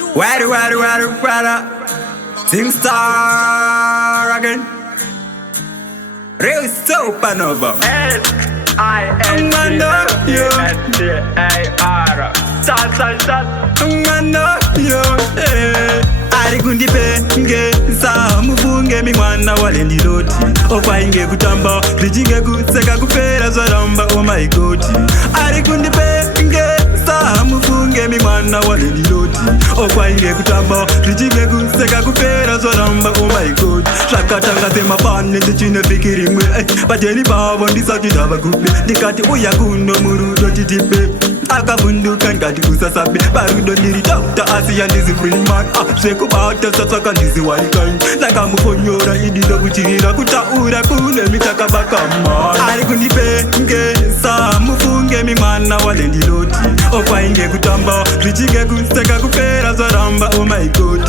Wada, Sing star again. Real supernova. S-I-N-G-N-D-A-R. Arikundipengesa mufunge mimwana walendiloti okwainge kutamba lichinge kuseka kupera zvaramba oh my god. Arikundipengesa mufunge mimwana walendiloti okwainge kutamba lichinge kuseka kupera zvaramba oh my god. Zvakatanga semapane ndichine vhiki rimwe pateni pavo ndisati ndava kupe ndikati uya kuno murudo titipe akavhunduka ndikati usasabe parudo ndiri doctor asi yandizi freeman zvekubata satsvaka ndizi waikai ndakamufonyora idido kuchirira kutaura kune mitakabakama. Arikundipengesa mufunge mimwana walendiloti okwainge kutamba zvichinge kuseka kupera zvaramba oh my god.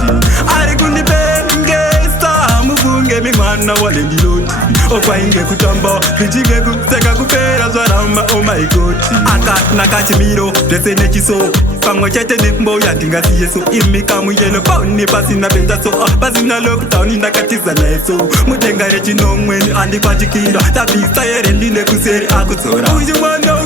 Arikundipengesa mufunge mimwana walendiloti okwainge kutamba zvichinge kuseka kupera zvaramba oh my god. Akanakachimiro zvese nechiso pamwe chete nemboya ndingasiyeso imi kamuyelo paune pasina betaso pasina lockdown ndakatiza neso mudenga rechinomweni andikwachikira tabvisa here ndine kuseri akudzora uyu mwana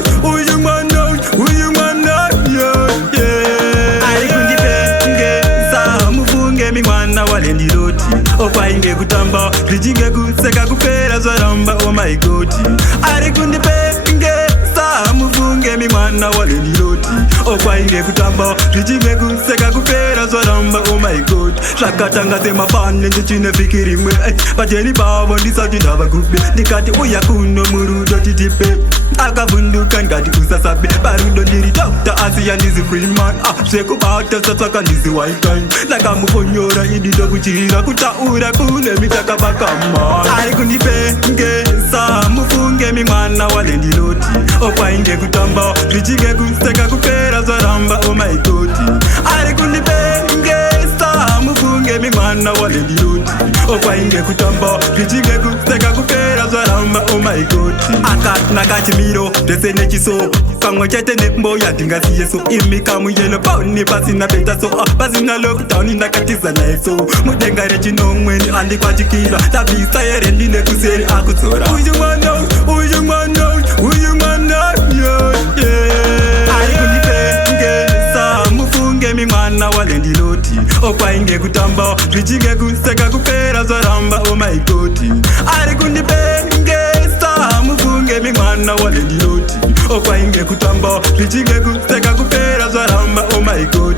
Arikundipengesa mufunge mimwana walendiloti okwainge kutamba zvichinge kuseka kupera zvaramba oh my god. Arikundipengesa mufunge mimwana walendiloti okwainge kutamba zvichinge kuseka kupera zvaramba oh my god. Zvakatanga semapane ndichine vhiki rimwe pateni pavo ndisati ndava kupe ndikati uya kuno murudo titipe akavhunduka ndikati usasabe parudo ndiri doctor asi yandizi freeman zvekubata satsvaka ndizi waikai ndakamufonyora idido kuchirira kutaura kune mitakabakama. Arikundipengesa mufunge mimwana walendiloti okwainge kutamba zvichinge kuseka kupera zvaramba oh my god. Arikundipengesa mufunge mimwana walendiloti okwainge kutamba zvichinge kuseka kupera zvaramba oh my god. Akanakachimiro zvese nechiso pamwe chete nemboya ndingasiyeso imi kamuyelo paune pasina betaso pasina lockdown ndakatiza neso mudenga rechinomweni andikwachikira tabvisa here ndine kuseri akudzora uyu mwana Arikundipengesa mufunge mimwana walendiloti okwainge kutamba zvichinge kuseka kupera zvaramba oh my god. Arikundipengesa mufunge mimwana walendiloti okwainge kutamba zvichinge kuseka kupera zvaramba oh my god.